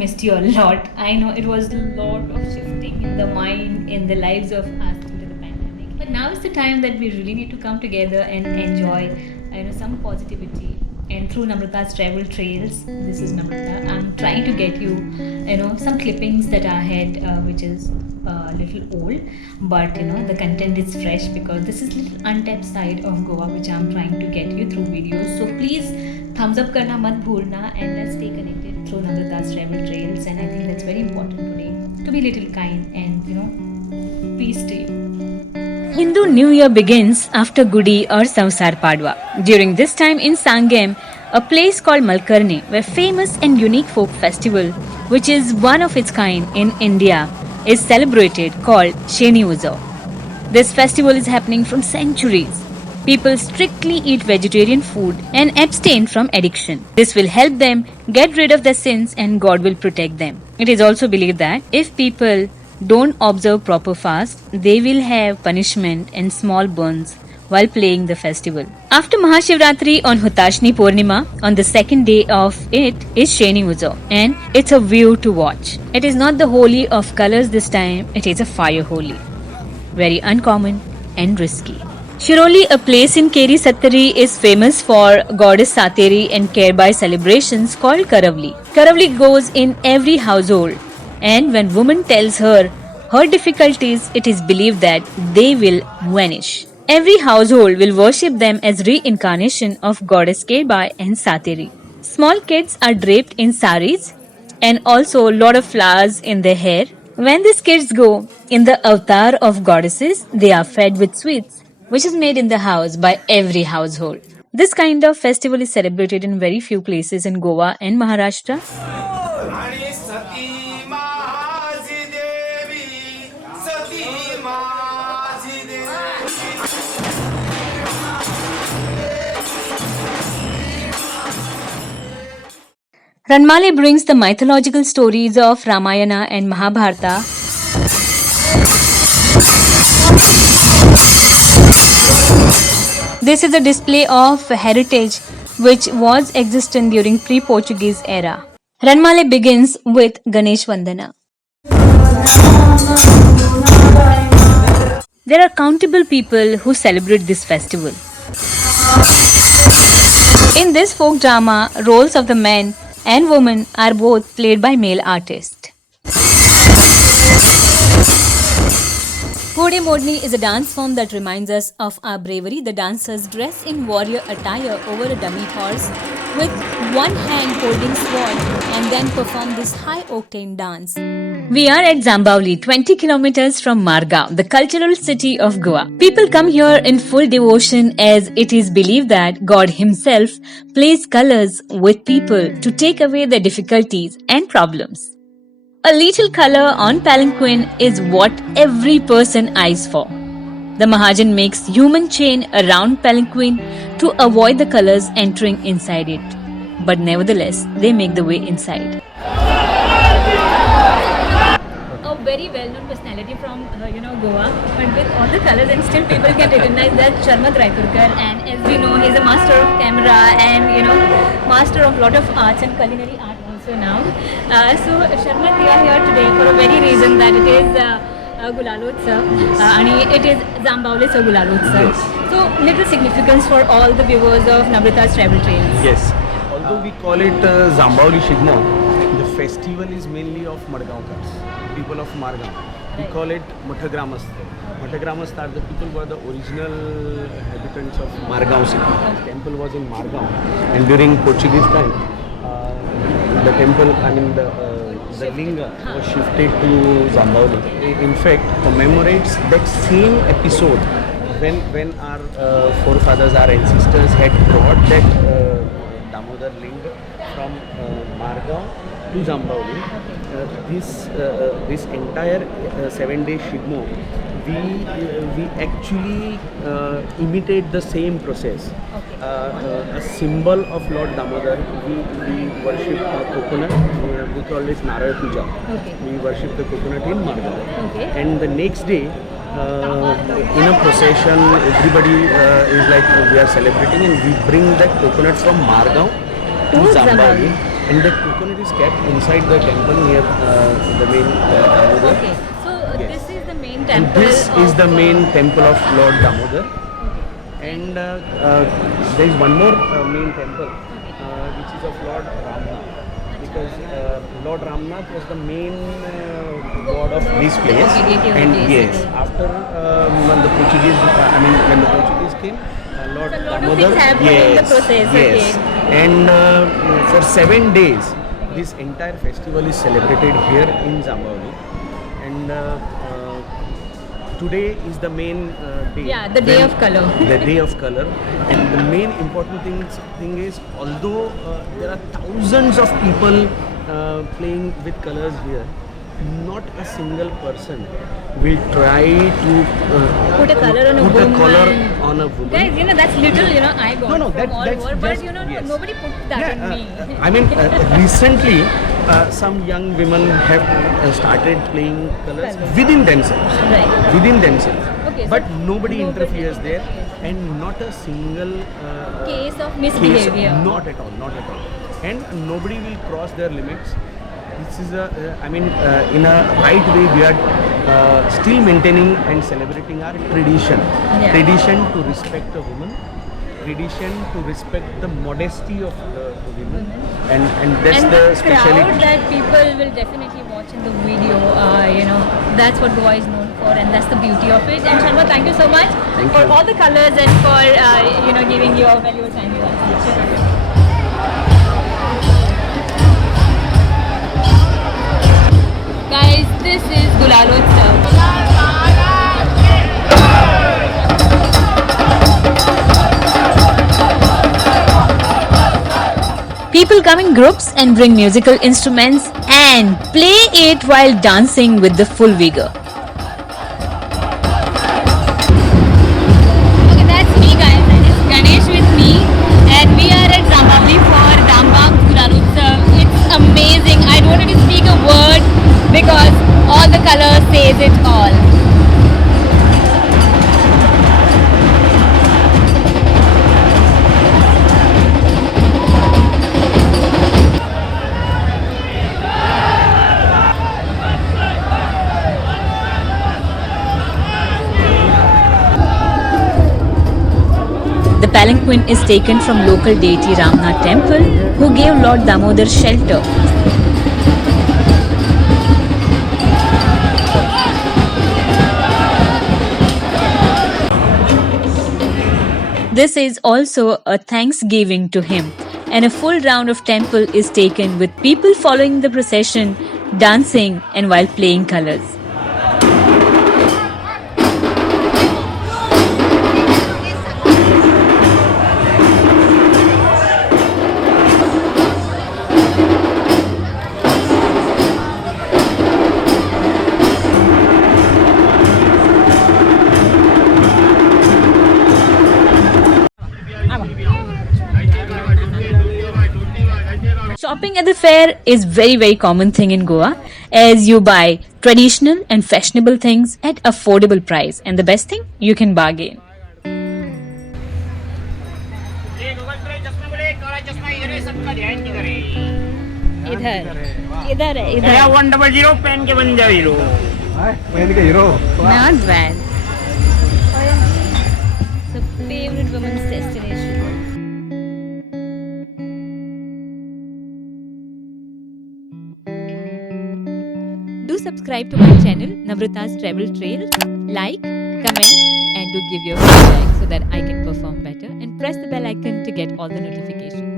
missed you a lot. I know it was a lot of shifting in the mind, in the lives of us due to the pandemic. But now is the time that we really need to come together and enjoy, some positivity. And through Namrata's travel trails, this is Namrata. I'm trying to get you, some clippings that I had, which is a little old, but the content is fresh because this is little untapped side of Goa, which I'm trying to get you through videos. So please thumbs up karna mat bhulna, and let's stay connected through Namrata's travel trails. And I think that's very important today to be little kind and peace to you. Hindu New Year begins after Gudi or Samsar Padwa. During this time in Sangam, a place called Malkarni, where famous and unique folk festival, which is one of its kind in India, is celebrated called Sheni Utsav. This festival is happening from centuries. People strictly eat vegetarian food and abstain from addiction. This will help them get rid of their sins and God will protect them. It is also believed that if people don't observe proper fast, they will have punishment and small burns while playing the festival. After Mahashivratri on Hutashni Purnima, on the second day of it is Sheni Utsav, and it's a view to watch. It is not the Holi of colors this time, it is a fire Holi. Very uncommon and risky. Shiroli, a place in Keri Sattari, is famous for goddess Sateri and Kerbai celebrations called Karavli. Karavli goes in every household, and when woman tells her difficulties, it is believed that they will vanish. Every household will worship them as reincarnation of goddess Kerbai and Sateri. Small kids are draped in saris and also a lot of flowers in their hair. When these kids go in the avatar of goddesses, they are fed with sweets, which is made in the house by every household. This kind of festival is celebrated in very few places in Goa and Maharashtra. Ranmale brings the mythological stories of Ramayana and Mahabharata. This is a display of heritage which was existent during pre-Portuguese era. Ranmale begins with Ganesh Vandana. There are countable people who celebrate this festival. In this folk drama, roles of the men and women are both played by male artists. Ghode Modni is a dance form that reminds us of our bravery. The dancers dress in warrior attire over a dummy horse with one hand holding sword and then perform this high-octane dance. We are at Zambauli, 20 kilometers from Margao, the cultural city of Goa. People come here in full devotion as it is believed that God himself plays colors with people to take away their difficulties and problems. A little color on palanquin is what every person eyes for. The Mahajan makes human chain around palanquin to avoid the colors entering inside it. But nevertheless, they make the way inside. A very well-known personality from Goa, but with all the colors and still people can recognize that Sharmat Raipurkar, and as we know, he's a master of camera and master of lot of arts and culinary art also now. So Sharmat, we are here today for a very reason that it is Gulalotsav, and it is Zambauli's Gulalotsav. Yes. So little significance for all the viewers of Namrata's travel trails. Yes. Although we call it Zambauli Shigmo, the festival is mainly of Margaonkars, people of Margao. We call it Mathagramasthar. Mathagramasthar are the people who are the original inhabitants of Margao city. The temple was in Margao, and during Portuguese time, the temple, the linga was shifted to Zambauli. In fact, commemorates that same episode when our forefathers, our ancestors had brought that Damodar linga from Margao to Zambauli. This entire 7-day Shigmo, we actually imitate the same process. A symbol of Lord Damodar, we worship coconut, we call it Naral Puja. We worship the coconut in Margao. And the next day, in a procession, everybody is like we are celebrating, and we bring that coconut from Margao to Zambauli. and the coconut is kept inside the temple near the main Damodar. Okay. So Yes. this is the main And temple. this is the of, main temple of Lord Damodar. Okay. And there is one more main temple which is of Lord Ramnath, because Lord Ramnath was the main god of this place. Okay, deity of the And place, yes, okay. after when the Portuguese, when the Portuguese came, Lord So a lot of Damodar, things happened in the process, yes, okay. and for 7 days, this entire festival is celebrated here in Zamboli, and today is the main day. Yeah, the day when- of colour. The day of color, and the main important thing is, although there are thousands of people playing with colors here, not a single person will try to Put a colour on a put woman. a color on a woman. Guys, that's little, I got No, from all that's over, but just- yes. nobody put that on me. I mean, recently, some young women have started playing colors Colours. within themselves. Right. Within themselves. Okay, so but nobody nobody interferes there, interferes. and not a single Case of case, misbehavior. not at all, not at all. And nobody will cross their limits. This is in a right way, we are still maintaining and celebrating our tradition. Yeah. Tradition to respect a woman, tradition to respect the modesty of the women, and that's And the the crowd speciality. that people will definitely watch in the video, that's what Goa is known for, and that's the beauty of it. And Sharma, thank you so much Thank for you. all the colors and for giving your valuable time with us. Guys, this is Gulalotsav. People come in groups and bring musical instruments and play it while dancing with the full vigor. Okay, that's me, guys. That is Ganesh with me, and we are at Zamboli for Dambam Gulalotsav. It's amazing. I don't need to speak a word because all the colors says it all. The palanquin is taken from local deity Ramnath temple, who gave Lord Damodar shelter. This is also a thanksgiving to him, and a full round of temple is taken with people following the procession, dancing and while playing colors. Shopping at the fair is very common thing in Goa, as you buy traditional and fashionable things at affordable price, and the best thing, you can bargain. इधर है इधर 100 पहन के बन जाओ hero Not bad. It's a favorite women's destination. Do subscribe to my channel, Namrata's Travel Trail. Like, comment, and do give your feedback so that I can perform better. And press the bell icon to get all the notifications.